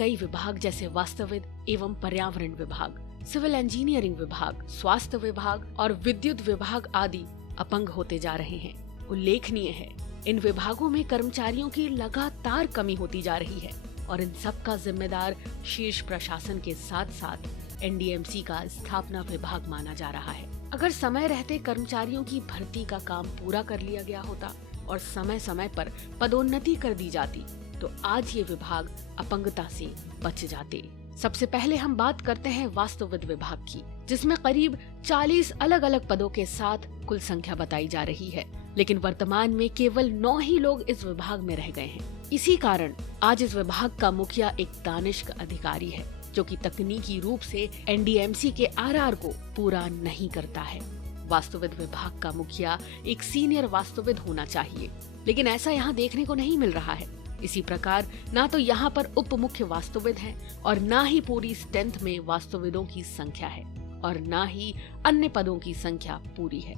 कई विभाग जैसे वास्तुविद एवं पर्यावरण विभाग, सिविल इंजीनियरिंग विभाग, स्वास्थ्य विभाग और विद्युत विभाग आदि अपंग होते जा रहे हैं। उल्लेखनीय है, इन विभागों में कर्मचारियों की लगातार कमी होती जा रही है और इन सब का जिम्मेदार शीर्ष प्रशासन के साथ साथ एनडीएमसी का स्थापना विभाग माना जा रहा है। अगर समय रहते कर्मचारियों की भर्ती का काम पूरा कर लिया गया होता और समय समय पर पदोन्नति कर दी जाती तो आज ये विभाग अपंगता से बच जाते। सबसे पहले हम बात करते हैं वास्तुविद विभाग की, जिसमें करीब 40 अलग अलग पदों के साथ कुल संख्या बताई जा रही है, लेकिन वर्तमान में केवल 9 ही लोग इस विभाग में रह गए हैं। इसी कारण आज इस विभाग का मुखिया एक दानिश अधिकारी है, जो कि तकनीकी रूप से एनडीएमसी के आरआर को पूरा नहीं करता है। वास्तुविद विभाग का मुखिया एक सीनियर वास्तुविद होना चाहिए, लेकिन ऐसा यहाँ देखने को नहीं मिल रहा है। इसी प्रकार ना तो यहाँ पर उप मुख्य वास्तुविद हैं और ना ही पूरी स्ट्रेंथ में वास्तुविदों की संख्या है और ना ही अन्य पदों की संख्या पूरी है।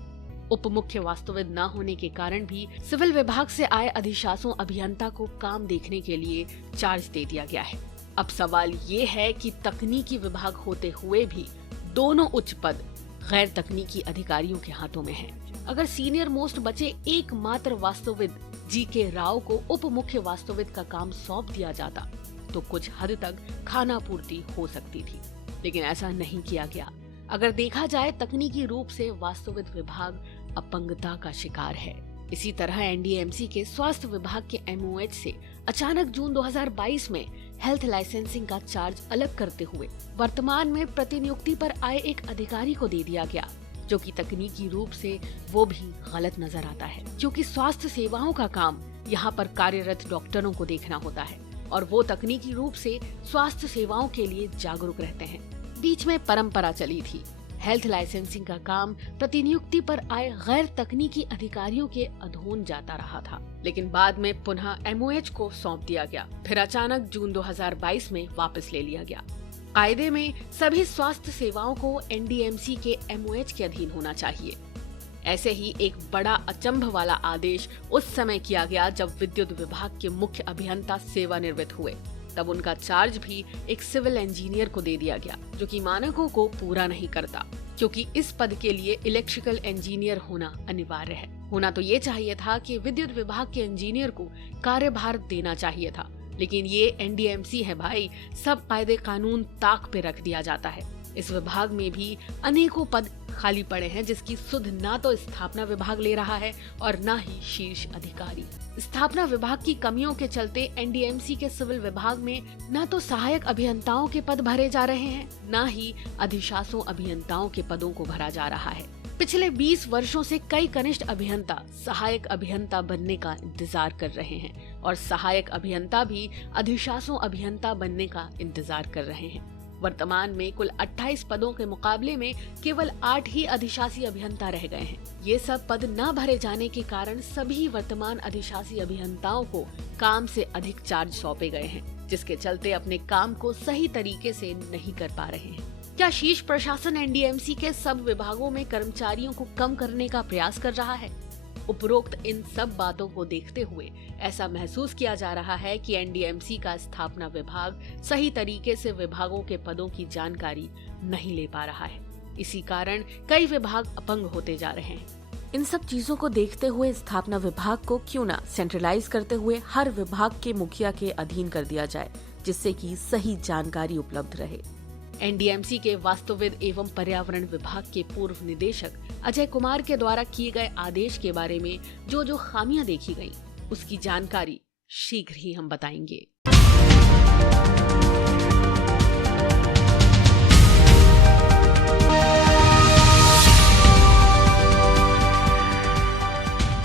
उप मुख्य वास्तुविद न होने के कारण भी सिविल विभाग से आए अधिशासों अभियंता को काम देखने के लिए चार्ज दे दिया गया है। अब सवाल ये है कि तकनीकी विभाग होते हुए भी दोनों उच्च पद गैर तकनीकी अधिकारियों के हाथों में हैं। अगर सीनियर मोस्ट बचे एकमात्र वास्तुविद जी.के. राव को उप मुख्य वास्तुविद का काम सौंप दिया जाता तो कुछ हद तक खाना पूर्ति हो सकती थी, लेकिन ऐसा नहीं किया गया। अगर देखा जाए तकनीकी रूप से वास्तुविद विभाग अपंगता का शिकार है। इसी तरह एनडीएमसी के स्वास्थ्य विभाग के एमओएच से अचानक जून 2022 में हेल्थ लाइसेंसिंग का चार्ज अलग करते हुए वर्तमान में प्रतिनियुक्ति पर आए एक अधिकारी को दे दिया गया, जो कि तकनीकी रूप से वो भी गलत नजर आता है, क्योंकि स्वास्थ्य सेवाओं का काम यहाँ पर कार्यरत डॉक्टरों को देखना होता है और वो तकनीकी रूप से स्वास्थ्य सेवाओं के लिए जागरूक रहते हैं। बीच में परंपरा चली थी, हेल्थ लाइसेंसिंग का काम प्रतिनियुक्ति पर आए गैर तकनीकी अधिकारियों के अधीन जाता रहा था, लेकिन बाद में पुनः एमओएच को सौंप दिया गया, फिर अचानक जून 2022 में वापस ले लिया गया। कायदे में सभी स्वास्थ्य सेवाओं को एनडीएमसी के एमओएच के अधीन होना चाहिए। ऐसे ही एक बड़ा अचंभ वाला आदेश उस समय किया गया जब विद्युत विभाग के मुख्य अभियंता सेवानिवृत्त हुए। तब उनका चार्ज भी एक सिविल इंजीनियर को दे दिया गया, जो कि मानकों को पूरा नहीं करता, क्योंकि इस पद के लिए इलेक्ट्रिकल इंजीनियर होना अनिवार्य है। होना तो ये चाहिए था कि विद्युत विभाग के इंजीनियर को कार्यभार देना चाहिए था, लेकिन ये एनडीएमसी है भाई, सब कायदे कानून ताक पे रख दिया जाता है। इस विभाग में भी अनेकों पद खाली पड़े हैं, जिसकी सुध ना तो स्थापना विभाग ले रहा है और ना ही शीर्ष अधिकारी। स्थापना विभाग की कमियों के चलते एनडीएमसी के सिविल विभाग में न तो सहायक अभियंताओं के पद भरे जा रहे हैं, न ही अधिशासों अभियंताओं के पदों को भरा जा रहा है। पिछले 20 वर्षों से कई कनिष्ठ अभियंता सहायक अभियंता बनने का इंतजार कर रहे हैं और सहायक अभियंता भी अधिशासों अभियंता बनने का इंतजार कर रहे हैं। वर्तमान में कुल 28 पदों के मुकाबले में केवल 8 ही अधिशासी अभियंता रह गए हैं। ये सब पद न भरे जाने के कारण सभी वर्तमान अधिशासी अभियंताओं को काम से अधिक चार्ज सौंपे गए हैं, जिसके चलते अपने काम को सही तरीके से नहीं कर पा रहे हैं। क्या शीर्ष प्रशासन एनडीएमसी के सब विभागों में कर्मचारियों को कम करने का प्रयास कर रहा है? उपरोक्त इन सब बातों को देखते हुए ऐसा महसूस किया जा रहा है कि एनडीएमसी का स्थापना विभाग सही तरीके से विभागों के पदों की जानकारी नहीं ले पा रहा है। इसी कारण कई विभाग अपंग होते जा रहे हैं। इन सब चीजों को देखते हुए स्थापना विभाग को क्यों ना सेंट्रलाइज करते हुए हर विभाग के मुखिया के अधीन कर दिया जाए, जिससे कि सही जानकारी उपलब्ध रहे। एनडीएमसी के वास्तुविद एवं पर्यावरण विभाग के पूर्व निदेशक अजय कुमार के द्वारा किए गए आदेश के बारे में जो खामियां देखी गईं, उसकी जानकारी शीघ्र ही हम बताएंगे।